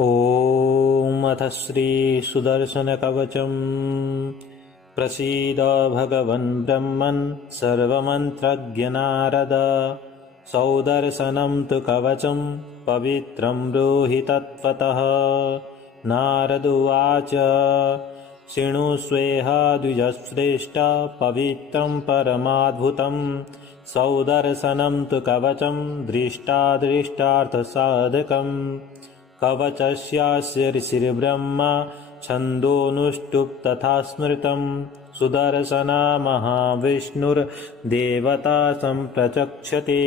ॐ अथ श्रीसुदर्शनकवचं प्रसीद भगवन् ब्रह्मन् सर्वमन्त्रज्ञ नारद। सौदर्शनं तु कवचं पवित्रं ब्रूहि तत्त्वतः। नारद उवाच शृणुष्वेह द्विजश्रेष्ठ पवित्रं परमाद्भुतं। सौदर्शनं तु कवचं दृष्टादृष्टार्थसाधकम्। कवचस्यास्य ऋषिर्ब्रह्मा छन्दोनुष्टुप् तथा स्मृतं। सुदर्शना महाविष्णुर्देवता सम्प्रचक्षते।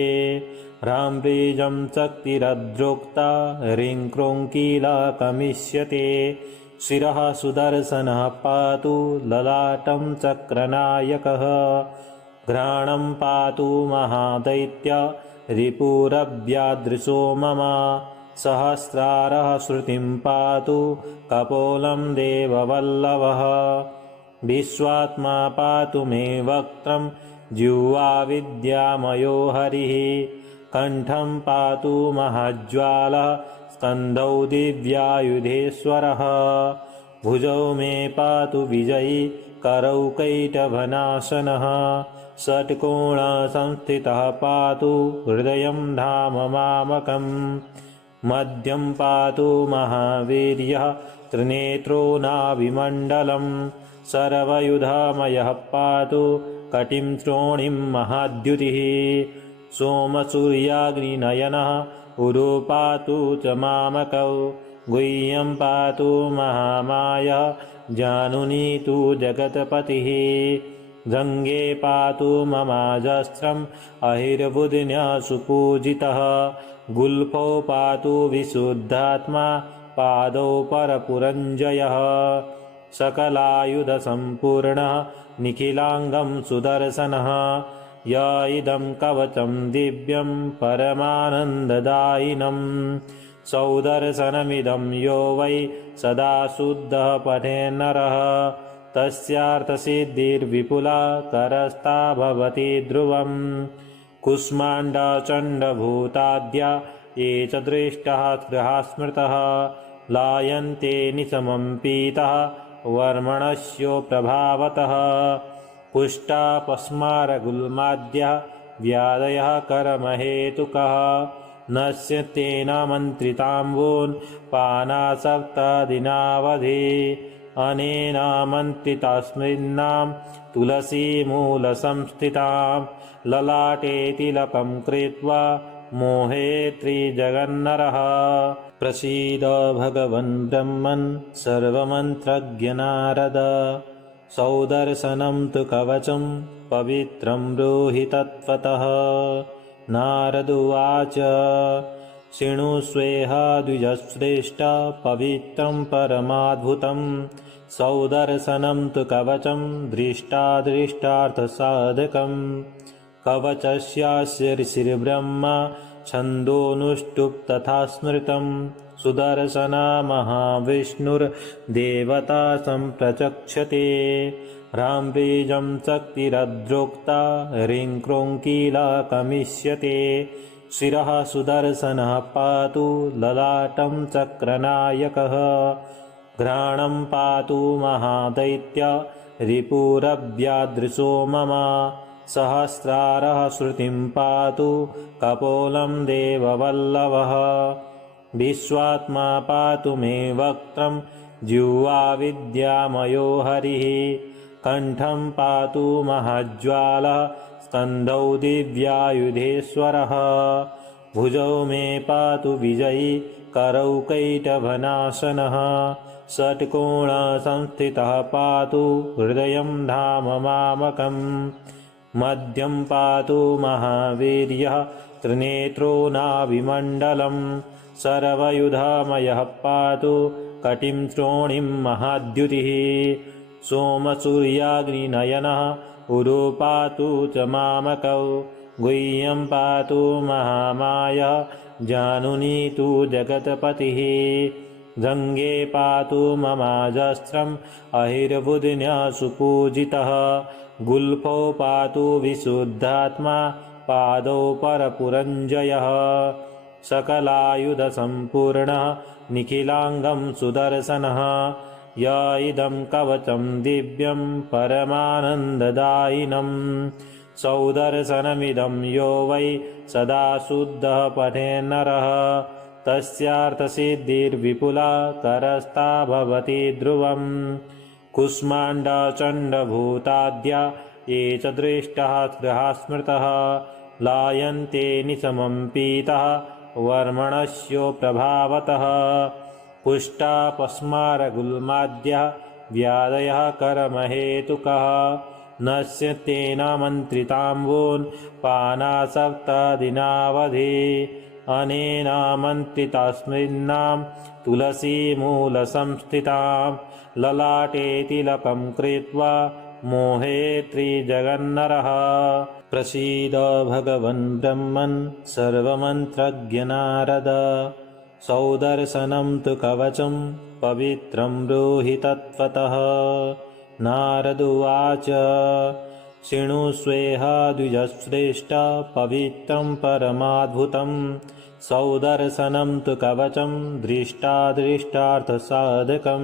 ह्राम्बीजं शक्तिरद्रोक्ता ह्रीं क्रों कीलाकमिष्यते। शिरः सुदर्शनः पातु ललाटं चक्रनायकः। घ्राणं पातु महादैत्य रिपुरव्यादृशो मम। सहस्रारः श्रुतिं पातु कपोलं देववल्लभः। विश्वात्मा पातु मे वक्त्रं जिह्वा विद्यामयो हरिः। कण्ठं पातु महाज्वालः स्कन्धौ दिव्यायुधेश्वरः। भुजौ मे पातु विजयी करौ कैटभनाशनः। षट्कोणसंस्थितः पातु हृदयं धाम मामकम्। मध्यं पातु महावीर्यः त्रिनेत्रो नाभिमण्डलं। सर्वयुधमयः पातु कटिं श्रोणीं महाद्युतिः। सोमसूर्याग्निनयनः उरु पातु च मामकौ। गुह्यं पातु महामाया जानुनी तु जगत्पतिः। जङ्गे पातु ममाजस्त्रम् अहिर्बुधिन्या सुपूजितः। गुल्फौ पातु विशुद्धात्मा पादौ परपुरञ्जयः। सकलायुधसम्पूर्णः निखिलाङ्गं सुदर्शनः। य इदं कवचं दिव्यं परमानन्ददायिनम्। सौदर्शनमिदं यो वै सदा शुद्धः पठेन्नरः। तस्यार्थसिद्धिर्विपुला करस्था भवति ध्रुवम्। कुष्माण्डचण्डभूताद्या ये च दृष्टाः त्रिः स्मृतः। लायन्ते निशमं पीतः वर्मणस्यो प्रभावतः। पुष्टापस्मारगुल्माद्यः व्याधयः कर्महेतुकः। नश्यतेनामन्त्रिताम्बून् पानासक्तादिनावधि। अनेनामन्त्रितास्मिन्नां तुलसीमूलसंस्थितां। ललाटे तिलकं कृत्वा मोहेत्रिजगन्नरः। प्रसीद भगवन् ब्रह्मन् सर्वमन्त्रज्ञ नारद। सौदर्शनं तु कवचं पवित्रं ब्रूहि तत्त्वतः। नारद उवाच शृणुष्वेह द्विजश्रेष्ठ पवित्रं परमाद्भुतं। सौदर्शनं तु कवचं दृष्टादृष्टार्थसाधकम्। कवचस्यास्य ऋषिर्ब्रह्मा छन्दोनुष्टुप् तथा स्मृतं। सुदर्शना महाविष्णुर्देवता सम्प्रचक्षते। ह्राम्बीजं शक्तिरद्रोक्ता ह्रीं क्रों कीलाकमिष्यते। शिरः सुदर्शनः पातु ललाटं चक्रनायकः। घ्राणं पातु महादैत्य रिपुरव्यादृशो मम। सहस्रारः श्रुतिं पातु कपोलं देववल्लभः। विश्वात्मा पातु मे वक्त्रं जिह्वा विद्यामयो हरिः। कण्ठं पातु महाज्वालः स्कन्धौ दिव्यायुधेश्वरः। भुजौ मे पातु विजयी करौ कैटभनाशनः। षट्कोणसंस्थितः पातु हृदयं धाम मामकम्। मध्यं पातु महावीर्यः त्रिनेत्रो नाभिमण्डलं। सर्वयुधमयः पातु कटिं श्रोणीं महाद्युतिः। सोमसूर्याग्निनयनः उरु पातु च मामकौ। गुह्यं पातु महामाया जानुनी तु जगत्पतिः। जङ्गे पातु ममाजस्त्रम् अहिर्बुधिन्या सुपूजितः। गुल्फौ पातु विशुद्धात्मा पादौ परपुरञ्जयः। सकलायुधसम्पूर्णः निखिलाङ्गं सुदर्शनः य इदं कवचं दिव्यं परमानन्ददायिनं सौदर्शनमिदं यो वै सदा शुद्धः पठेन्नरः तस्यार्थसिद्धिर्विपुला करस्था भवति ध्रुवम् कुष्माण्डचण्डभूताद्या ये च दृष्टाः स्मृतः लायन्ते निशमं पीतः वर्मणस्यो प्रभावतः पुष्टापस्मारगुल्माद्यः व्याधयः कर्महेतुकः नश्यतेनामन्त्रिताम्बून् पानासप्तदिनावधि अनेनामन्त्रितास्मिन्नां तुलसीमूलसंस्थितां ललाटे तिलकं कृत्वा मोहेत्रिजगन्नरः प्रसीद भगवन् ब्रह्मन् सर्वमन्त्रज्ञ नारद सौदर्शनं तु कवचं पवित्रं ब्रूहि तत्त्वतः नारद उवाच शृणुष्वेह द्विजश्रेष्ठ पवित्रं परमाद्भुतं सौदर्शनं तु कवचं दृष्टादृष्टार्थसाधकं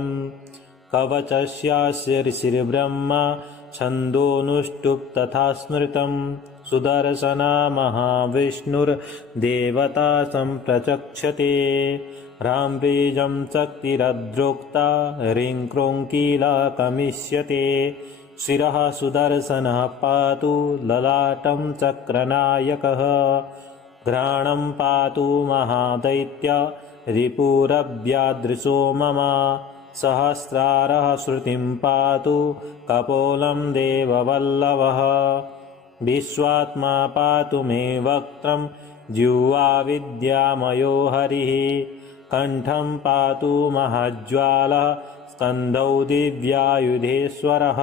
कवचस्यास्य ऋषिर्ब्रह्मा छन्दोनुष्टुप् तथा स्मृतं सुदर्शना महाविष्णुर्देवता सम्प्रचक्षते ह्राम्बीजं शक्तिरद्रोक्ता ह्रीं क्रों कीलाकमिष्यते शिरः सुदर्शनः पातु ललाटं चक्रनायकः घ्राणं पातु महादैत्य रिपुरव्यादृशो मम सहस्रारः श्रुतिं पातु कपोलं देववल्लभः विश्वात्मा पातु मे वक्त्रं जिह्वा विद्यामयो हरिः कण्ठं पातु महाज्वालः स्कन्धौ दिव्यायुधेश्वरः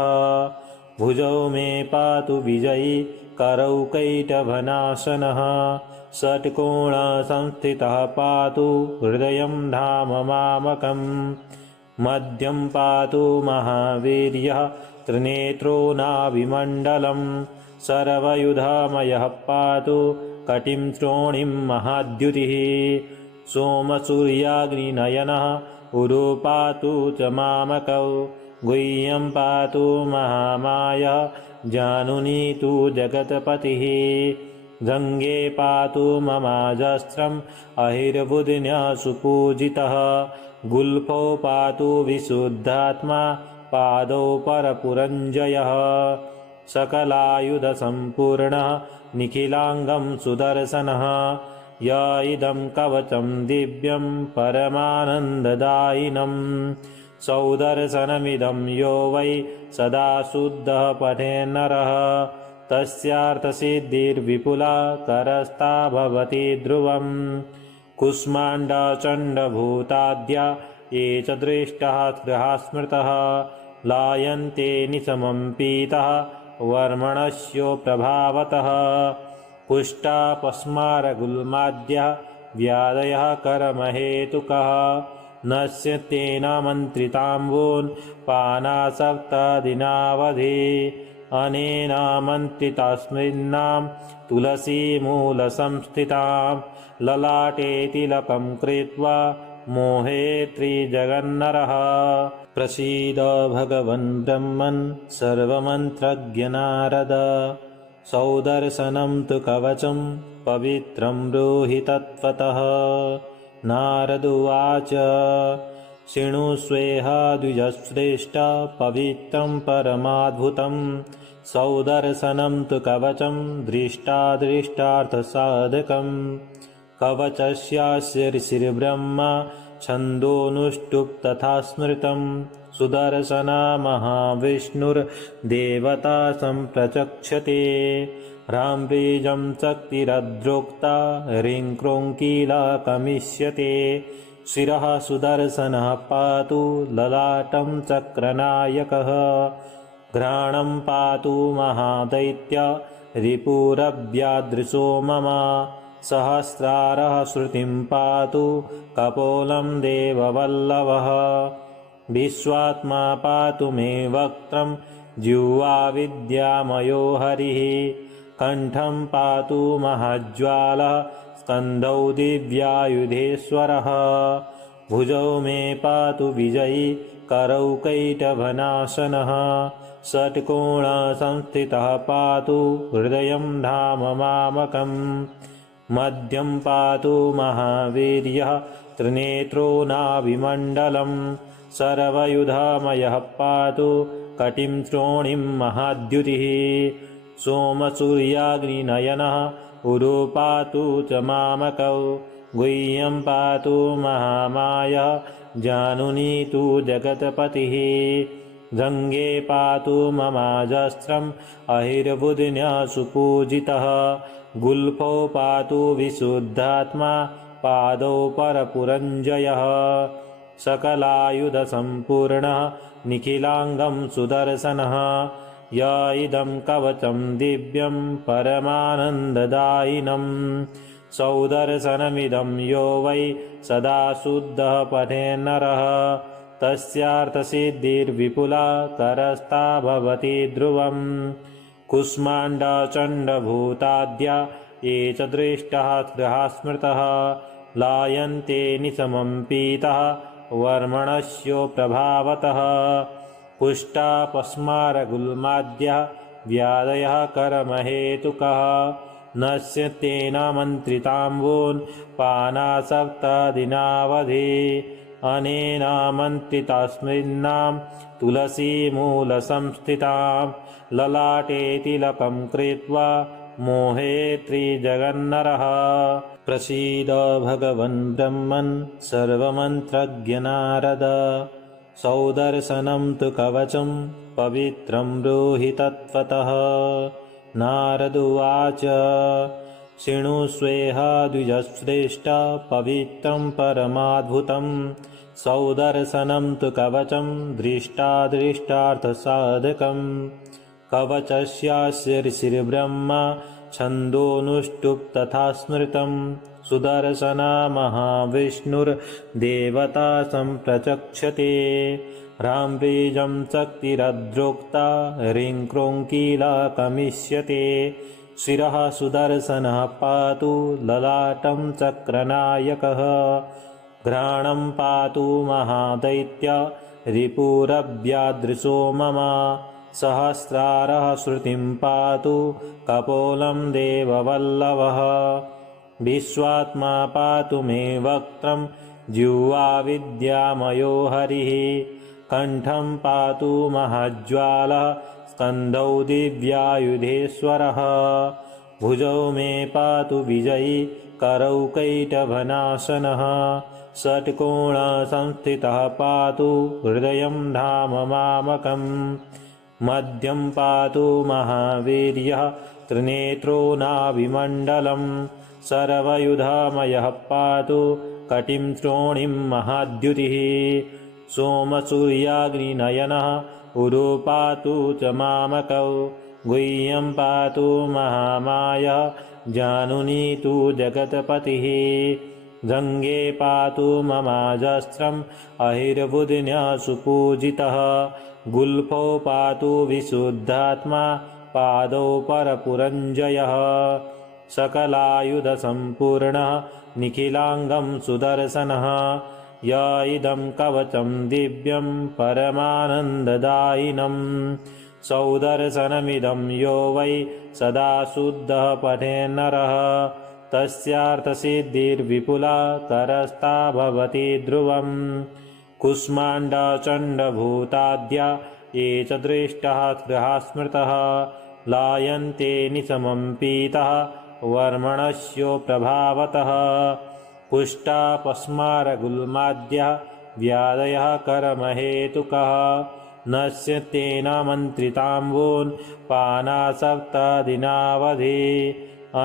भुजौ मे पातु विजयी करौ कैटभनाशनः षट्कोणसंस्थितः पातु हृदयं धाम मामकम् मध्यं पातु महावीर्यः त्रिनेत्रो नाभिमण्डलं सर्वयुधमयः पातु कटिं श्रोणिं महाद्युतिः सोमसूर्याग्निनयनः उरु पातु च मामकौ गुह्यं पातु महामायः जानुनी तु जगत्पतिः गङ्गे पातु ममाजस्त्रम् अहिर्बुधिन्या सुपूजितः गुल्फो पातु विशुद्धात्मा पादौ परपुरञ्जयः सकलायुधसम्पूर्णः निखिलाङ्गं सुदर्शनः य इदं कवचं दिव्यं परमानन्ददायिनं सौदर्शनमिदं यो वै सदा शुद्धः पठेन्नरः तस्यार्थसिद्धिर्विपुला करस्था भवति ध्रुवम् कुष्माण्डचण्डभूताद्या ये च दृष्टाः स्मृतः लायन्ते निशमं पीतः वर्मणस्यो प्रभावतः पुष्टापस्मारगुल्माद्यः व्याधयः कर्महेतुकः नश्यतेनामन्त्रिताम्बून् पानासप्तदिनावधि अनेनामन्त्रितास्मिन्नां तुलसीमूलसंस्थितां ललाटे तिलकं कृत्वा मोहेत्रिजगन्नरः प्रसीद भगवन् ब्रह्मन् सर्वमन्त्रज्ञ नारद सौदर्शनं तु कवचं पवित्रं ब्रूहि तत्त्वतः नारद उवाच शृणुष्वेह द्विजश्रेष्ठ पवित्रं परमाद्भुतं सौदर्शनं तु कवचं दृष्टादृष्टार्थसाधकं कवचस्यास्य ऋषिर्ब्रह्मा छन्दोनुष्टुप् तथा स्मृतं सुदर्शना महाविष्णुर्देवता सम्प्रचक्षते ह्राम्बीजं शक्तिरद्रोक्ता ह्रीं क्रों कीलाकमिष्यते शिरः सुदर्शनः पातु ललाटं चक्रनायकः घ्राणं पातु महादैत्य रिपुरव्यादृशो मम सहस्रारः श्रुतिं पातु कपोलं देववल्लभः विश्वात्मा पातु मे वक्त्रं जिह्वा विद्यामयो हरिः कण्ठं पातु महाज्वालः स्कन्धौ दिव्यायुधेश्वरः भुजौ मे पातु विजयी करौ कैटभनाशनः षट्कोणसंस्थितः पातु हृदयं धाम मामकम् मध्यं पातु महावीर्यः त्रिनेत्रो नाभिमण्डलम् सर्वयुधमयः पातु कटिं श्रोणिं महाद्युतिः सोमसूर्याग्निनयनः उरु पातु च मामकौ गुह्यं पातु महामायः जानुनी तु जगत्पतिः जङ्गे पातु ममाजस्त्रम् अहिर्बुध्न्या सुपूजितः गुल्फौ पातु विशुद्धात्मा पादौ परपुरञ्जयः सकलायुधसम्पूर्णः निखिलाङ्गं सुदर्शनः य इदं कवचं दिव्यं परमानन्ददायिनं सौदर्शनमिदं यो वै सदा शुद्धः पठेन्नरः तस्यार्थसिद्धिर्विपुला करस्था भवति ध्रुवम् कुष्माण्डचण्डभूताद्या ये च दृष्टाः स्मृतः लायन्ते निशमं पीतः वर्मणस्यो प्रभावतः पुष्टापस्मारगुल्माद्यः व्याधयः कर्महेतुकः नश्यत्येन मन्त्रिताम्बून् पानासप्तदिनावधि अनेनामन्त्रितास्मिन्नां तुलसीमूलसंस्थितां ललाटे तिलकं कृत्वा मोहेत्रिजगन्नरः प्रसीद भगवन् ब्रह्मन् सर्वमन्त्रज्ञ नारद सौदर्शनं तु कवचं पवित्रं ब्रूहि तत्त्वतः नारदुवाच शृणुष्वेह द्विजश्रेष्ठ पवित्रं परमाद्भुतं सौदर्शनं तु कवचं दृष्टादृष्टार्थसाधकम् कवचस्यास्य ऋषिर्ब्रह्मा छन्दोनुष्टुप् तथा स्मृतं सुदर्शना महाविष्णुर्देवता सम्प्रचक्षते ह्राम्बीजं शक्तिरद्रोक्ता ह्रीं क्रों कीलाकमिष्यते शिरः सुदर्शनः पातु ललाटं चक्रनायकः घ्राणं पातु महादैत्य रिपुरव्यादृशो मम सहस्रारः श्रुतिं पातु कपोलं देववल्लभः विश्वात्मा पातु मे वक्त्रं जिह्वा विद्यामयो हरिः कण्ठं पातु महज्ज्वालः स्कन्धौ दिव्यायुधेश्वरः भुजौ मे पातु विजयी करौ कैटभनाशनः षट्कोणसंस्थितः पातु हृदयं धाम मामकम् मध्यं पातु महावीर्यः त्रिनेत्रो नाभिमण्डलम् सर्वयुधमयः पातु कटिं श्रोणिं महाद्युतिः सोमसूर्याग्निनयनः उरु पातु च मामकौ गुह्यं पातु महामायः जानुनी तु जगत्पतिः जङ्गे पातु ममाजस्त्रम् अहिर्बुध्न्या सुपूजितः गुल्फौ पातु विशुद्धात्मा पादौ परपुरञ्जयः सकलायुधसम्पूर्णः निखिलाङ्गं सुदर्शनः य इदं कवचं दिव्यं परमानन्ददायिनं सौदर्शनमिदं यो वै सदा शुद्धः पठेन्नरः तस्यार्थसिद्धिर्विपुला करस्था भवति ध्रुवम् कुष्माण्डचण्डभूताद्या ये च दृष्टाः स्मृतः लायन्ते निशमं पीतः वर्मणस्यो प्रभावतः पुष्टापस्मारगुल्माद्यः व्याधयः कर्महेतुकः नश्यत्येन मन्त्रिताम्बून् पानासप्तदिनावधि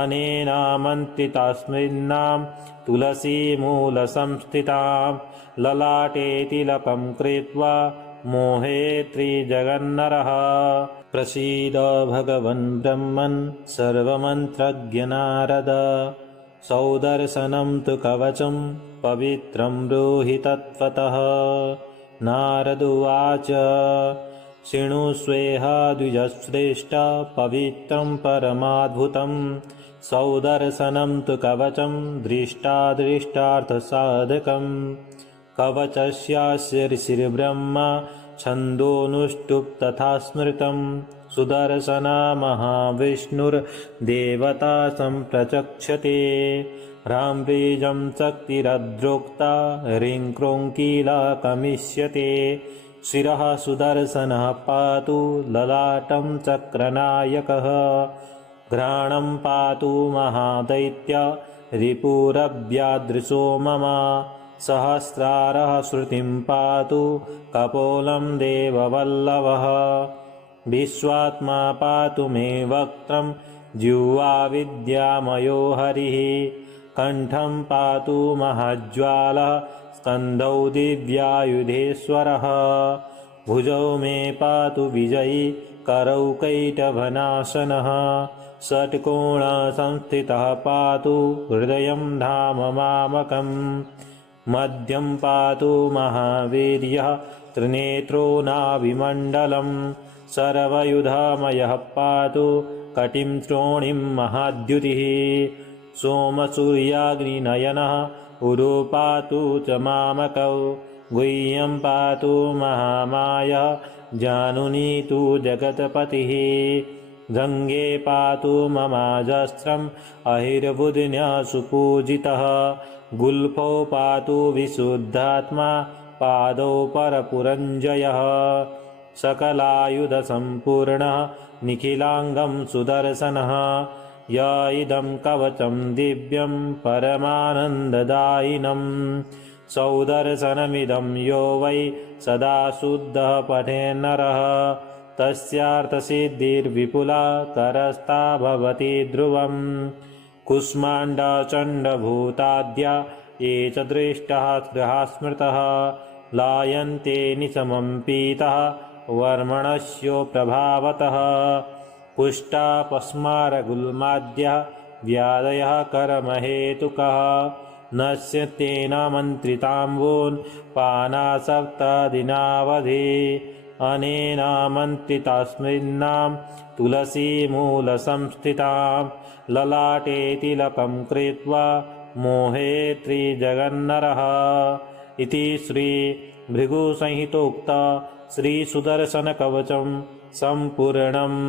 अनेनामन्त्रितास्मिन्नां तुलसीमूलसंस्थितां ललाटे तिलकं कृत्वा मोहेत्रिजगन्नरः प्रसीद भगवन् ब्रह्मन् सर्वमन्त्रज्ञ नारद सौदर्शनं तु कवचं पवित्रं ब्रूहि तत्त्वतः नारदुवाच शृणुष्वेह द्विजश्रेष्ठ पवित्रं परमाद्भुतं सौदर्शनं तु कवचं दृष्टादृष्टार्थसाधकम् कवचस्यास्य ऋषिर्ब्रह्मा छन्दोनुष्टुप् तथा स्मृतं सुदर्शना महाविष्णुर्देवता सम्प्रचक्षते ह्राम्रीजं शक्तिरद्रोक्ता ह्रीं क्रों कीलाकमिष्यते शिरः सुदर्शनः पातु ललाटं चक्रनायकः घ्राणं पातु महादैत्य रिपुरव्यादृशो मम सहस्रारः श्रुतिं पातु कपोलं देववल्लभः विश्वात्मा पातु मे वक्त्रं जिह्वा विद्यामयो हरिः कण्ठं पातु महज्ज्वालः स्कन्धौ दिव्यायुधेश्वरः भुजौ मे पातु विजयी करौ कैटभनाशनः षट्कोणसंस्थितः पातु हृदयं धाम मामकम् मध्यं पातु महावीर्यः त्रिनेत्रो नाभिमण्डलं सर्वयुधामयः पातु कटिं श्रोणिं महाद्युतिः सोमसूर्याग्निनयनः उरो पातु च मामकौ गुह्यं पातु महामायः जानुनी तु जगत्पतिः गङ्गे पातु ममाजस्त्रम् अहिर्बुध्न्यः सुपूजितः गुल्फौ पातु विशुद्धात्मा पादौ परपुरञ्जयः सकलायुधसम्पूर्णः निखिलाङ्गं सुदर्शनः य इदं कवचं दिव्यं परमानन्ददायिनं सौदर्शनमिदं यो वै सदा शुद्धः पठेन्नरः तस्यार्थसिद्धिर्विपुला करस्था भवति ध्रुवम् कुष्माण्डचण्डभूताद्या ये च दृष्टाः स्मृतः लायन्ते निशमं पीतः वर्मणस्यो प्रभावतः पुष्टापस्मारगुल्माद्यः व्याधयः कर्महेतुकः नश्यत्येन मन्त्रिताम्बून् पानासक्तादिनावधि अनेन मन्त्रितास्मिन्नां तुलसीमूलसंस्थितां ललाटे तिलकं कृत्वा मोहे त्रिजगन्नरः इति श्री भृगुसंहितोक्त श्रीसुदर्शनकवचं सम्पूर्णम्।